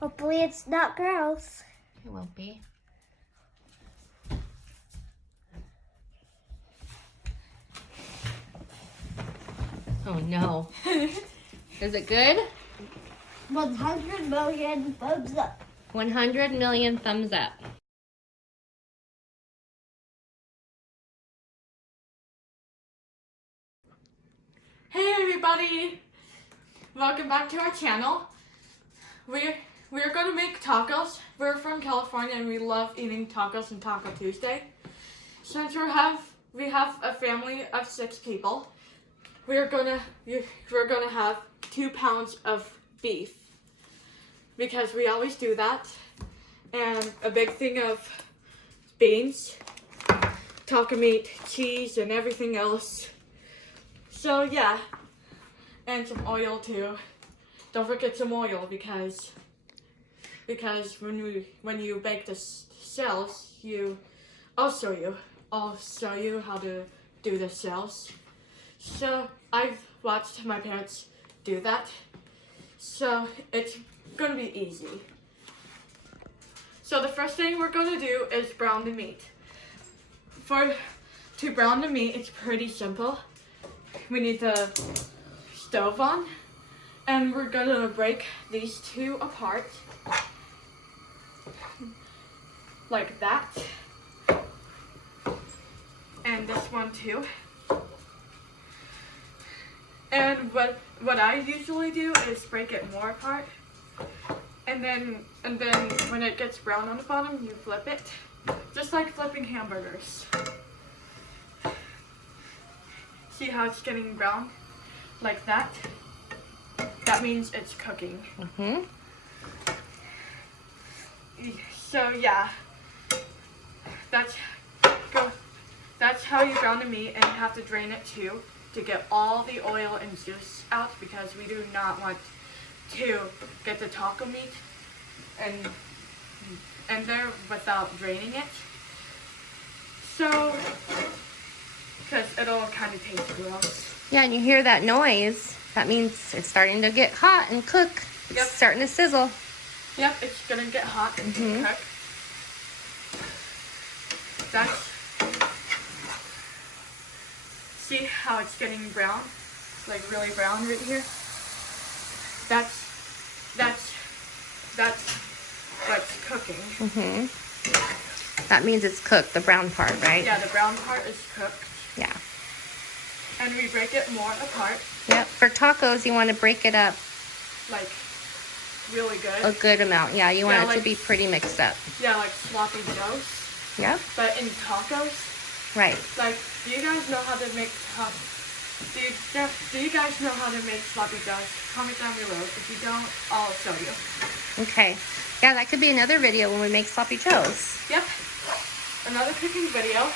Hopefully it's not gross. It won't be. Oh no. Is it good? 100 million thumbs up. 100 million thumbs up. Hey everybody! Welcome back to our channel. We're gonna make tacos. We're from California and we love eating tacos and Taco Tuesday. Since we have a family of 6 people, we're gonna have 2 pounds of beef because we always do that, and a big thing of beans, taco meat, cheese, and everything else. So yeah, and some oil too. Don't forget some oil because when you bake the shells, I'll show you how to do the shells. So I've watched my parents do that, so it's gonna be easy. So the first thing we're gonna do is brown the meat. To brown the meat, it's pretty simple. We need the stove on, and we're gonna break these 2 apart like that, and this one too. And what I usually do is break it more apart, and then when it gets brown on the bottom, you flip it, just like flipping hamburgers. See how it's getting brown? Like that. That means it's cooking. Mm-hmm. So yeah, that's how you brown the meat, and you have to drain it too to get all the oil and juice out, because we do not want to get the taco meat and there without draining it. So, because it'll kind of taste gross. Yeah, and you hear that noise. That means it's starting to get hot and cook. Yep. It's starting to sizzle. Yep, it's gonna get hot and cook. See how it's getting brown? Like really brown right here? That's what's cooking. Mm-hmm. That means it's cooked, the brown part, right? Yeah, the brown part is cooked. Yeah. And we break it more apart. Yep. For tacos, you want to break it up Like really good. a good amount. Yeah, you want it like, to be pretty mixed up. Yeah, like sloppy joes. Yep. But in tacos, Right. like, do you guys know how to make do you guys know how to make sloppy joes? Comment down below. If you don't, I'll show you. Okay. Yeah, that could be another video when we make sloppy joes. Yep. Another cooking video.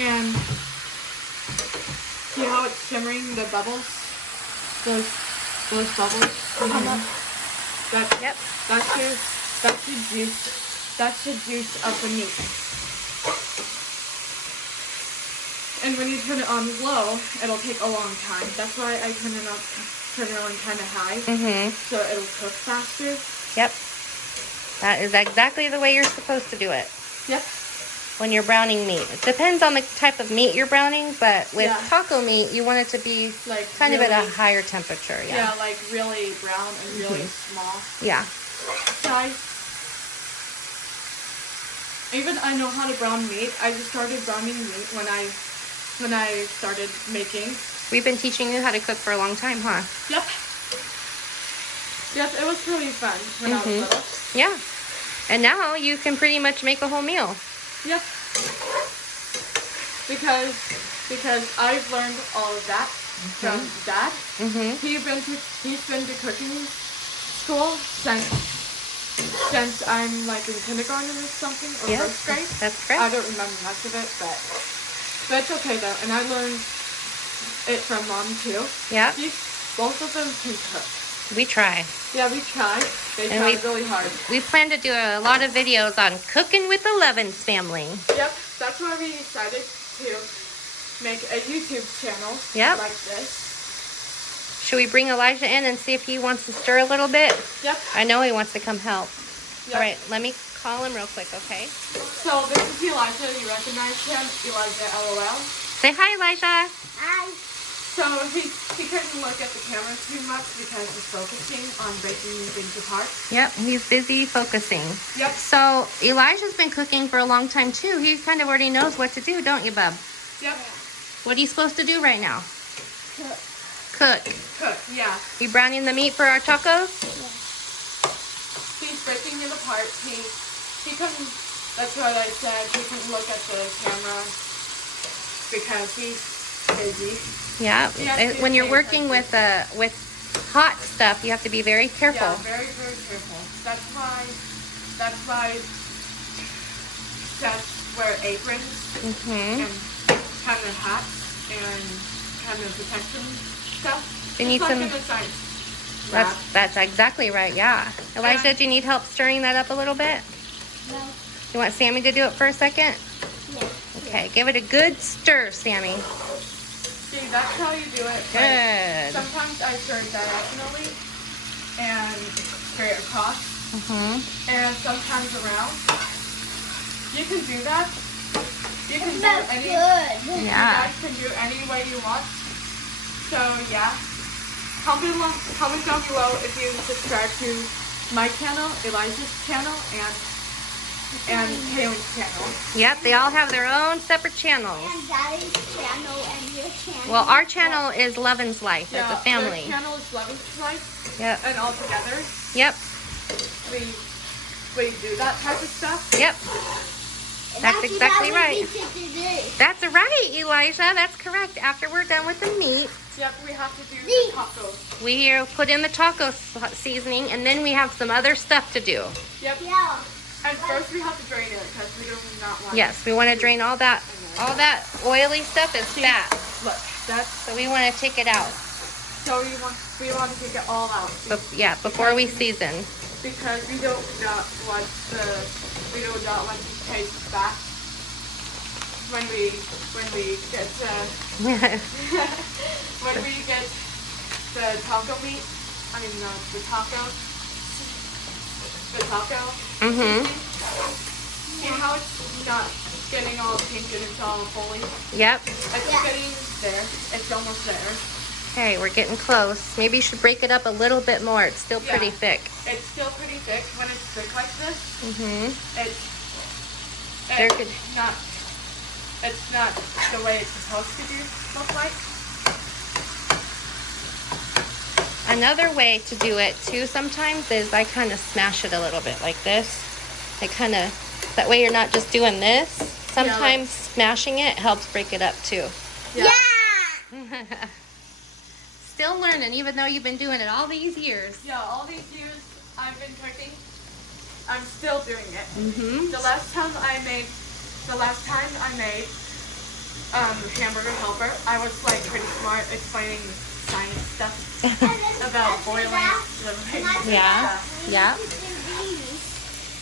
And see how it's simmering, the bubbles? Those bubbles come up? That's the juice of the meat. And when you turn it on low, it'll take a long time. That's why I turn it on kind of high. Mm-hmm. So it'll cook faster. Yep. That is exactly the way you're supposed to do it. Yep. When you're browning meat. It depends on the type of meat you're browning, but with taco meat, you want it to be like kind really, of at a higher temperature. Yeah. Yeah, like really brown and really small. Yeah. Guys, even I know how to brown meat. I just started browning meat when I started making. We've been teaching you how to cook for a long time, huh? Yep. Yep, it was really fun when I was little. Yeah. And now you can pretty much make a whole meal. Yep. Because I've learned all of that from Dad. He's been to cooking school since I'm like in kindergarten or something, or first grade. That's great. I don't remember much of it, but it's okay though. And I learned it from Mom too. Yeah. Both of them can cook. We try. Yeah, we try. They try really hard. We plan to do a lot of videos on cooking with the Lovins family. Yep, that's why we decided to make a YouTube channel like this, Should we bring Elijah in and see if he wants to stir a little bit? Yep. I know he wants to come help. Yep. All right, let me call him real quick, okay? So this is Elijah. You recognize him? Elijah, LOL. Say hi, Elijah. Hi. So he couldn't look at the camera too much because he's focusing on breaking things apart. Yep, he's busy focusing. Yep. So Elijah's been cooking for a long time too. He kind of already knows what to do, don't you, bub? Yep. What are you supposed to do right now? Cook. Cook. Cook, yeah. You browning the meat for our tacos? He's breaking it apart. He couldn't, that's what I said, he couldn't look at the camera because he's busy. Yeah. When you're working with hot stuff, you have to be very careful. Yeah, very, very careful. That's why chefs wear aprons and kind of hats and kind of protection stuff. You need It's like some. in a science lab. That's exactly right. Yeah. Elijah, do you need help stirring that up a little bit? No. You want Sammy to do it for a second? Yeah. Okay. Give it a good stir, Sammy. See, that's how you do it. Good. Sometimes I stir it diagonally and straight across, and sometimes around. You can do that. You can do That's any. good. You Yeah. guys can do any way you want. So yeah, comment down below if you subscribe to my channel, Elijah's channel, and Haley's channel. Yep. They all have their own separate channels. And Daddy's channel and your channel. Well, our channel is Lovins Life. It's a family. Their channel is Lovins Life, Yep. and all together Yep. we do that type of stuff. Yep. And That's what exactly Daddy right. needs you to do. That's right, Elijah. That's correct. After we're done with the meat, Yep, we have to do Meat. the tacos. we put in the taco seasoning, and then we have some other stuff to do. Yep. Yeah. And first we have to drain it because we do not want. Yes, we want to drain all that oily stuff is fat. Look, that's So we want to take it out. so we want to take it all out Before we season. because we do not want to taste back when we get when we get the taco meat. I mean the taco. See how it's not getting all pink and it's all fully. Yep. It's getting there. It's almost there. Okay, we're getting close. Maybe you should break it up a little bit more. It's still pretty Yeah. thick. It's still pretty thick. When it's thick like this, They're good. it's not the way it's supposed to look like. Another way to do it too sometimes is I kind of smash it a little bit like this. That way you're not just doing this. Sometimes smashing it helps break it up too. Yeah. Still learning, even though you've been doing it all these years. Yeah, all these years I've been cooking, I'm still doing it. The last time I made Hamburger Helper, I was like pretty smart explaining science stuff about boiling the Yeah. Yeah.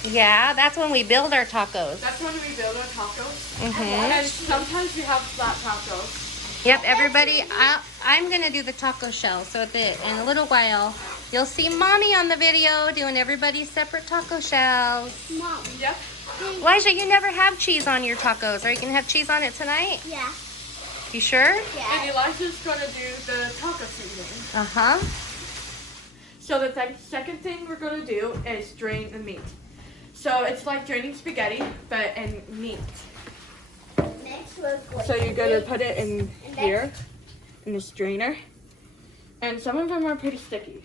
Yeah, that's when we build our tacos. That's when we build our tacos. And sometimes we have flat tacos. Yep, everybody, I'm going to do the taco shell. So in a little while, you'll see Mommy on the video doing everybody's separate taco shells. Mom. Yep. Elijah, you never have cheese on your tacos. Are you going to have cheese on it tonight? Yeah. You sure? Yeah. And Elijah's going to do the taco seasoning. Uh-huh. So the second thing we're going to do is drain the meat. So it's like draining spaghetti, but in meat. Next we're going So you're going to put it in And here, in this drainer. And some of them are pretty sticky.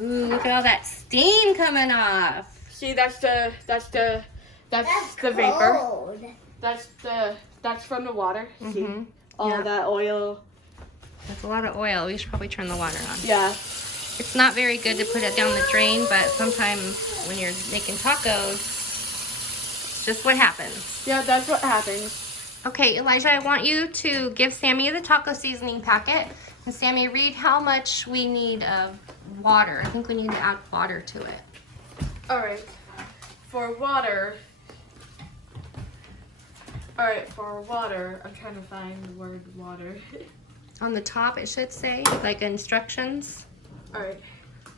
Ooh, look at all that steam coming off. See, that's the vapor. cold. That's from the water. See, Mhm. all Yeah. that oil. That's a lot of oil. We should probably turn the water on. Yeah. It's not very good to put it down the drain, but sometimes when you're making tacos, it's just what happens. Yeah, that's what happens. Okay, Elijah, I want you to give Sammy the taco seasoning packet. And Sammy, read how much we need of water. I think we need to add water to it. All right. For water. I'm trying to find the word water. On the top, it should say, like instructions. All right.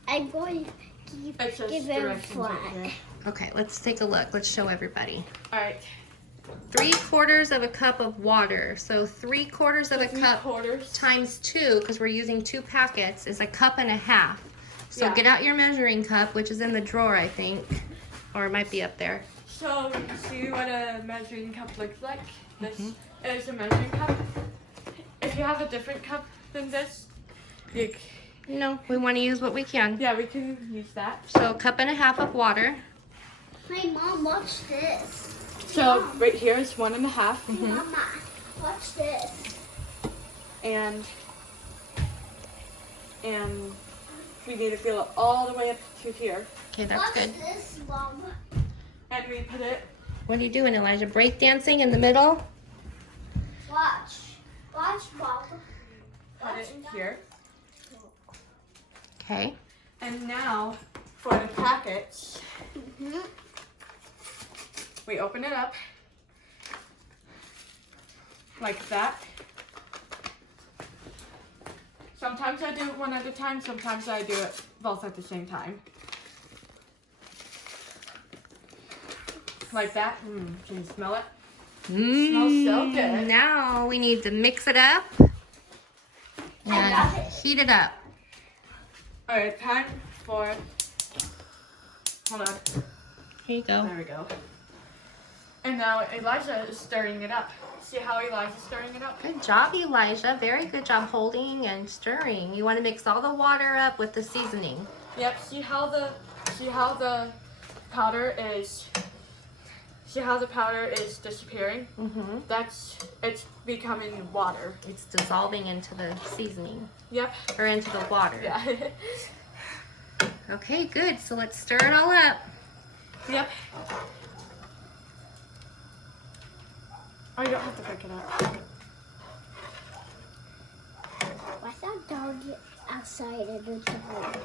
I'm going to It says give it a directions right flat. here. Okay, let's take a look. Let's show everybody. All right. 3/4 of a cup of water. So 3/4 of a cup 3/4. times 2, because we're using 2 packets, is a cup and a half. So Yeah. get out your measuring cup, which is in the drawer, I think, or it might be up there. So, see what a measuring cup looks like? This Mm-hmm. is a measuring cup. If you have a different cup than this, No, we want to use what we can. yeah, we can use that. So 1.5 cups of water. Hey, Mom, watch this. So, right here is 1.5. Mm-hmm. Mama, watch this. And we need to fill it all the way up to here. Okay, that's Watch good. this, Mom. And we put it, What are you doing, Elijah? Break dancing in the middle? Watch. Watch, Mom. put it in here. Okay. And now, for the packets, Mm-hmm. we open it up like that. Sometimes I do it one at a time, sometimes I do it both at the same time. Like that. Can you smell it? Smells so good. Now we need to mix it up I got and it. heat it up. Alright, time for, hold on, Here you go. there we go. And now Elijah is stirring it up. See how Elijah's stirring it up? Good job, Elijah. Very good job holding and stirring. You want to mix all the water up with the seasoning. Yep, see how the powder is disappearing? Mm-hmm. It's becoming water. It's dissolving into the seasoning Yep. or into the water. Yeah. Okay, good. So let's stir it all up. Yep. Oh, you don't have to pick it up. Why's that dog outside in the dark?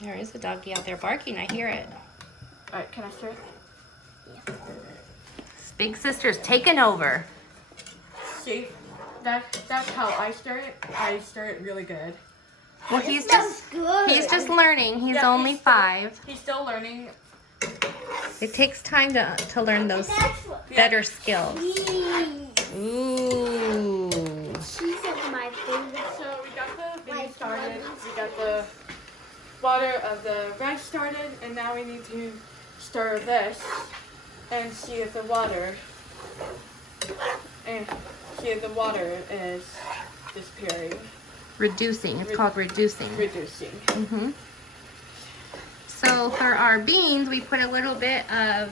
There is a doggy out there barking. I hear it. Alright, can I stir it? Big sister's taking over. See? That's how I stir it. I stir it really good. Well, he's just learning. He's Yeah, only 5. He's still learning. It takes time to learn those better skills. Ooh. She's my favorite. So we got the beans started. We got the water of the rice started, and now we need to stir this and see if the water is disappearing. Reducing. It's called reducing. Reducing. Mm-hmm. So for our beans, we put a little bit of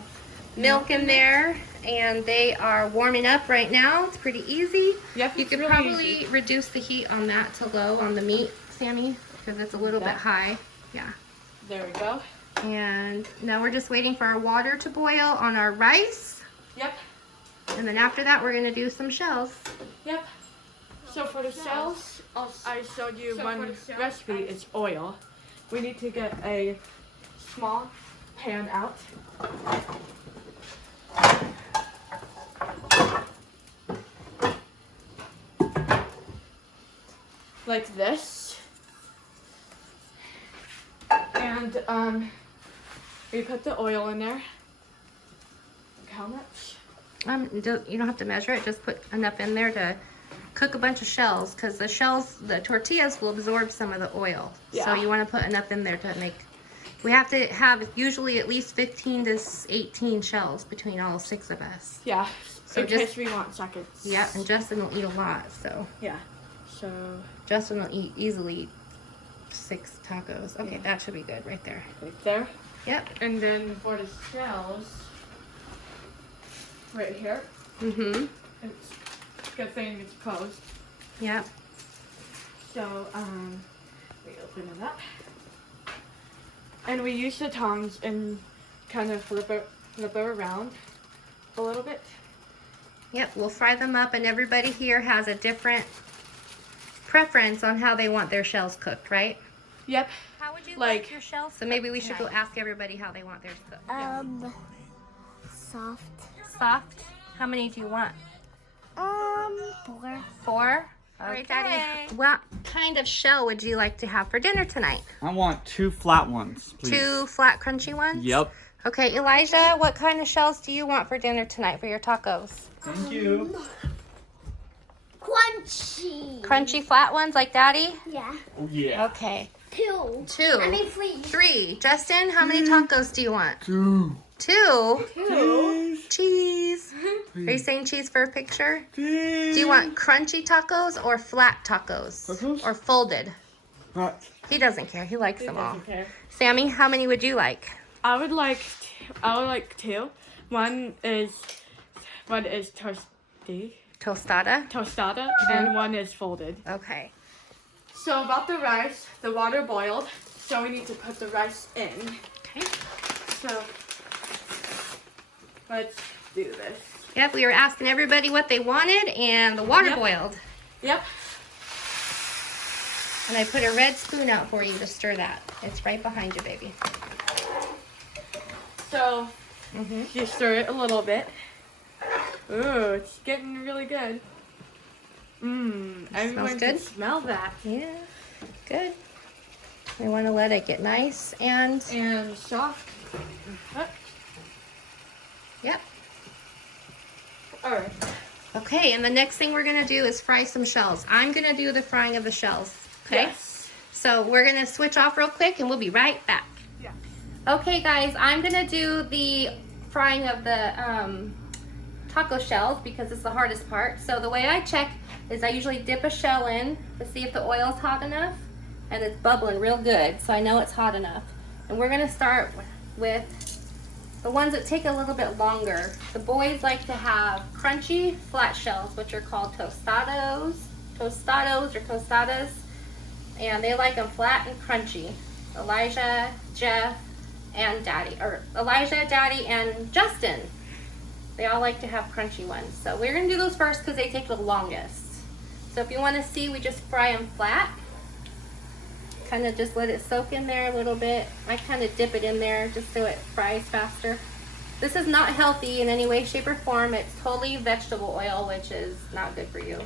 milk in there, and they are warming up right now. It's pretty easy. Yep, You it's could really probably easy. reduce the heat on that to low on the meat, Sammy, because it's a little bit That. high. Yeah. There we go. And now we're just waiting for our water to boil on our rice. Yep. And then after that, we're going to do some shells. Yep. So for the shells, I showed you one recipe. It's oil. We need to get a small pan out. Like this. And we put the oil in there. Look how much? You don't have to measure it. Just put enough in there to cook a bunch of shells, because the tortillas will absorb some of the oil. Yeah. So you want to put enough in there to make. We have to have usually at least 15 to 18 shells between all 6 of us. Yeah. So in case we want seconds. Yeah, and Justin will eat a lot, so Yeah. So Justin will easily eat 6 tacos. Okay, that should be good right there. right there. Yep. And then for the shells, right here. Mm-hmm. It's good thing it's closed. Yep. So we open it up, and we use the tongs and kind of flip it around a little bit. Yep, we'll fry them up, and everybody here has a different preference on how they want their shells cooked, right? Yep. How would you like your shells? So maybe we should go ask everybody how they want theirs cooked. Soft. Soft? How many do you want? 4. 4? All right, Daddy. What kind of shell would you like to have for dinner tonight? I want 2 flat ones, please. 2 flat, crunchy ones? Yep. Okay, Elijah, what kind of shells do you want for dinner tonight for your tacos? Thank you. Crunchy. Crunchy flat ones like Daddy? Yeah. Oh, yeah. Okay. 2. 2. I mean 3. 3. Justin, how many tacos do you want? 2. 2? Please. Cheese. Are you saying cheese for a picture? Please. Do you want crunchy tacos or flat tacos? Tacos? Or folded? What? He doesn't care. He likes them all. Okay. Sammy, how many would you like? I would like 2. One is Tostada? tostada, and one is folded. Okay. So about the rice, the water boiled, so we need to put the rice in. Okay. So let's do this. Yep, we were asking everybody what they wanted, and the water Yep. boiled. Yep. And I put a red spoon out for you to stir that. It's right behind you, baby. So you stir it a little bit. Ooh, it's getting really good. Everyone can good? smell that. Yeah, good. We want to let it get nice and... And soft. Yep. All right. Okay, and the next thing we're going to do is fry some shells. I'm going to do the frying of the shells. Okay? Yes. So we're going to switch off real quick and we'll be right back. Yeah. Okay, guys, I'm going to do the frying of the taco shells because it's the hardest part. So the way I check is I usually dip a shell in to see if the oil's hot enough, and it's bubbling real good, so I know it's hot enough. And we're going to start with the ones that take a little bit longer. The boys like to have crunchy flat shells, which are called tostadas or tostadas, and they like them flat and crunchy. Elijah, Jeff, and Daddy, or Elijah, Daddy, and Justin, they all like to have crunchy ones. So we're gonna do those first because they take the longest. So if you want to see, we just fry them flat. Kind of just let it soak in there a little bit. I kind of dip it in there just so it fries faster. This is not healthy in any way, shape, or form. It's totally vegetable oil, which is not good for you.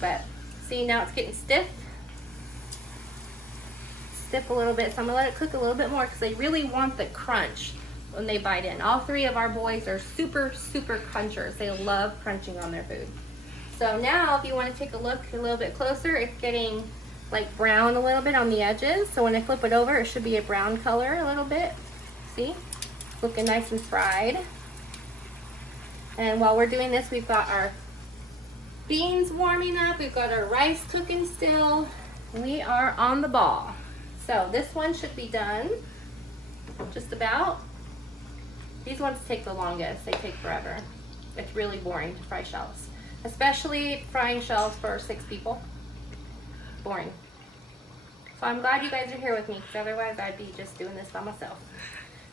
But see, now it's getting stiff. Stiff a little bit, so I'm gonna let it cook a little bit more because they really want the crunch when they bite in. All 3 of our boys are super crunchers. They love crunching on their food. So now if you want to take a look a little bit closer, it's getting like brown a little bit on the edges. So when I flip it over, it should be a brown color a little bit. See? Looking nice and fried. And while we're doing this, we've got our beans warming up. We've got our rice cooking still. We are on the ball. So this one should be done just about. These ones take the longest. They take forever. It's really boring to fry shells, especially frying shells for 6 people. Boring. So I'm glad you guys are here with me because otherwise I'd be just doing this by myself.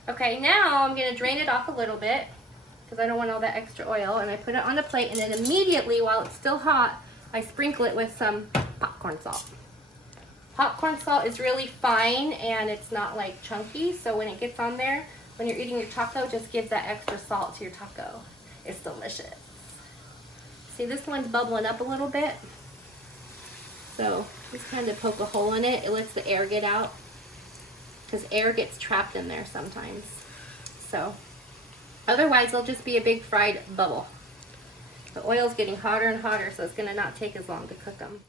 Okay, now I'm going to drain it off a little bit because I don't want all that extra oil, and I put it on a plate, and then immediately while it's still hot, I sprinkle it with some popcorn salt. Popcorn salt is really fine and it's not like chunky, so when it gets on there, when you're eating your taco, just give that extra salt to your taco. It's delicious. See, this one's bubbling up a little bit. So just kind of poke a hole in it. It lets the air get out because air gets trapped in there sometimes. So otherwise it'll just be a big fried bubble. The oil's getting hotter and hotter, so it's gonna not take as long to cook them.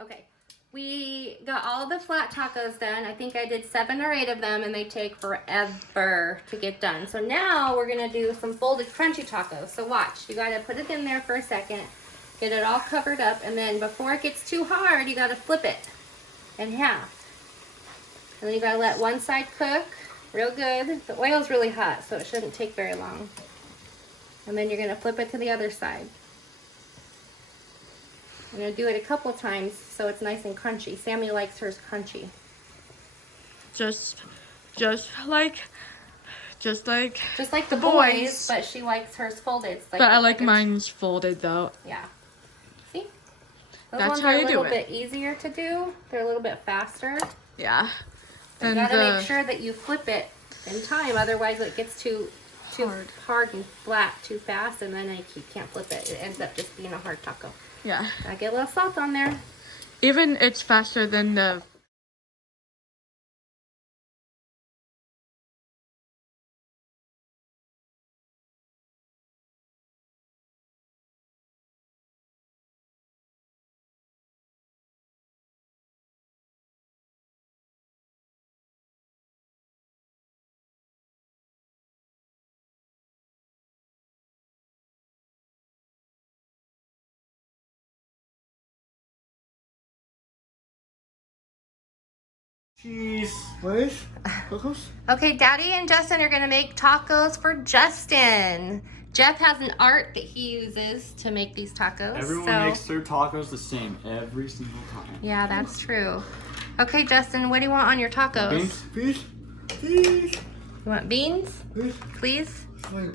Okay, We got all the flat tacos done. I think I did 7 or 8 of them, and they take forever to get done. So now we're gonna do some folded crunchy tacos. So watch, you gotta put it in there for a second, get it all covered up, and then before it gets too hard, you gotta flip it in half. And then you gotta let one side cook real good. The oil's really hot, so it shouldn't take very long. And then you're gonna flip it to the other side. I'm gonna do it a couple times so it's nice and crunchy. Sammy likes hers crunchy. Just like the boys, but she likes hers folded. It's But I like a- mine's folded though. Yeah. See? Those That's ones how are you a do little it. bit easier to do. They're a little bit faster. Yeah. You And gotta make sure that you flip it in time, otherwise it gets too hard and flat too fast, and then you can't flip it. It ends up just being a hard taco. yeah. I get a little salt on there. Even it's faster than the Cheese. Please. Tacos. Okay, Daddy and Justin are gonna make tacos for Justin. Jeff has an art that he uses to make these tacos. Everyone so makes their tacos the same every single time. yeah, that's true. Okay, Justin, what do you want on your tacos? Beans, please. Please. You want beans, Please. please? Wait.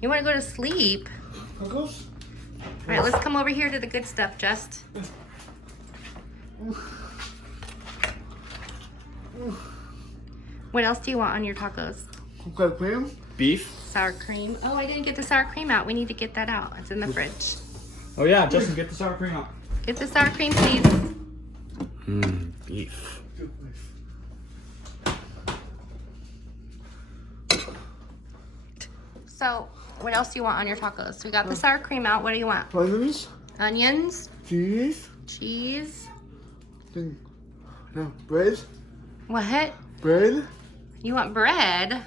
You want to go to sleep? Tacos. All right, let's come over here to the good stuff, Just. What else do you want on your tacos? Okay, cream. Beef. Sour cream. Oh, I didn't get the sour cream out. We need to get that out. It's in the fridge. Oh yeah, Justin, get the sour cream out. Get the sour cream, please. Beef. So, what else do you want on your tacos? We got the sour cream out. What do you want? Onions. Onions, Cheese. cheese. No, bread. What? Bread. You want bread?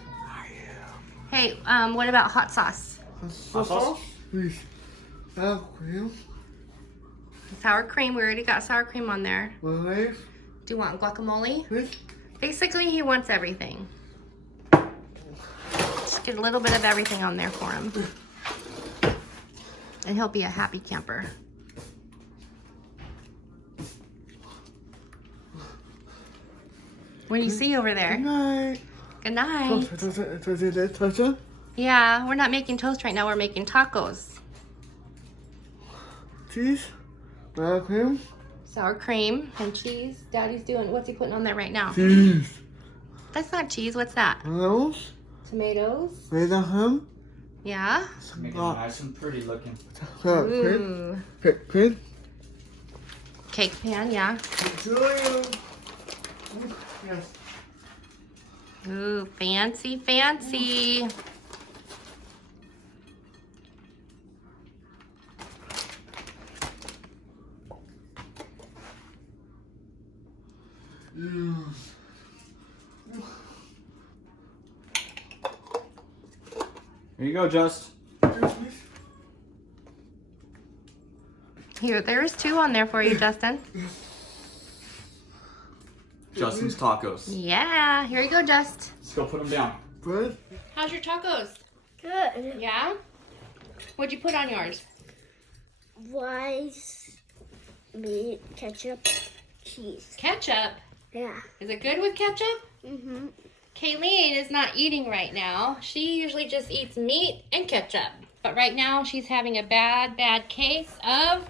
Hey, what about hot sauce? Hot sauce. Please. Sour cream. Sour cream. We already got sour cream on there. Mayonnaise. Do you want guacamole? Please. Basically, he wants everything. Just get a little bit of everything on there for him. And he'll be a happy camper. What do you see over there? Good night. Good night. Toast. Yeah, we're not making toast right now. We're making tacos. Cheese. Sour cream. Sour cream and cheese. Daddy's doing, what's he putting on there right now? Cheese. That's not cheese. What's that? Tomatoes. Tomatoes. Raisin ham. Yeah. Make it nice and pretty looking. Ooh. Cream. Cake pan, yeah. Yes. Ooh, fancy, fancy. Here you go, Just. Here, there's 2 on there for you, Justin. Justin's tacos. Yeah, here you go, Just. Let's go put them down. Bread. How's your tacos? Good. Yeah? What'd you put on yours? Rice, meat, ketchup, cheese. Ketchup. Yeah. Is it good with ketchup? Mm-hmm. Kayleen is not eating right now. She usually just eats meat and ketchup. But right now she's having a bad, bad case of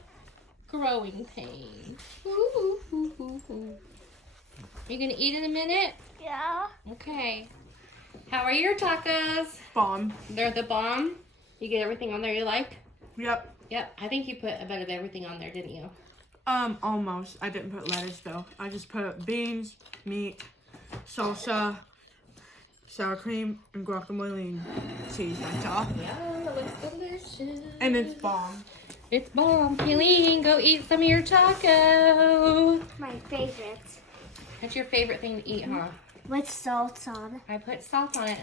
growing pains. Ooh, ooh, ooh, ooh. You gonna eat in a minute? Yeah. Okay. How are your tacos? bomb. They're the bomb. You get everything on there you like? Yep. Yep. I think you put a bit of everything on there, didn't you? Almost. I didn't put lettuce though. I just put beans, meat, salsa, sour cream, and guacamole and cheese on top. Yeah, it looks delicious. And it's bomb. It's bomb. Kayleen, go eat some of your taco. My favorite. That's your favorite thing to eat, huh? With salt on. I put salt on it.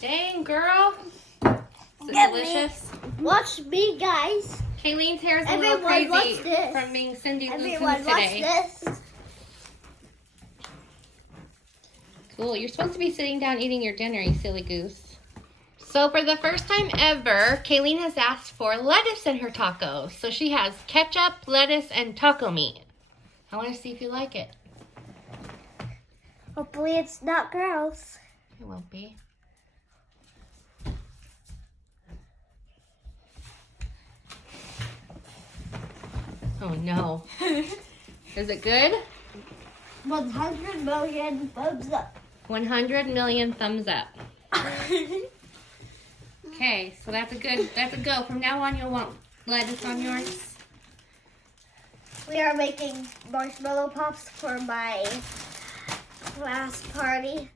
Dang, girl. Is it Get me. delicious? Watch me, guys. Kayleen's hair is a little Everyone, watch crazy this. from being Cindy Everyone, Lovins watch today. this. Cool. You're supposed to be sitting down eating your dinner, you silly goose. So for the first time ever, Kayleen has asked for lettuce in her tacos. So she has ketchup, lettuce, and taco meat. I want to see if you like it. Hopefully it's not gross. It won't be. Oh no. Is it good? 100 million thumbs up. 100 million thumbs up. Okay, so that's a go. From now on, you'll want lettuce on yours. We are making marshmallow pops for my class party.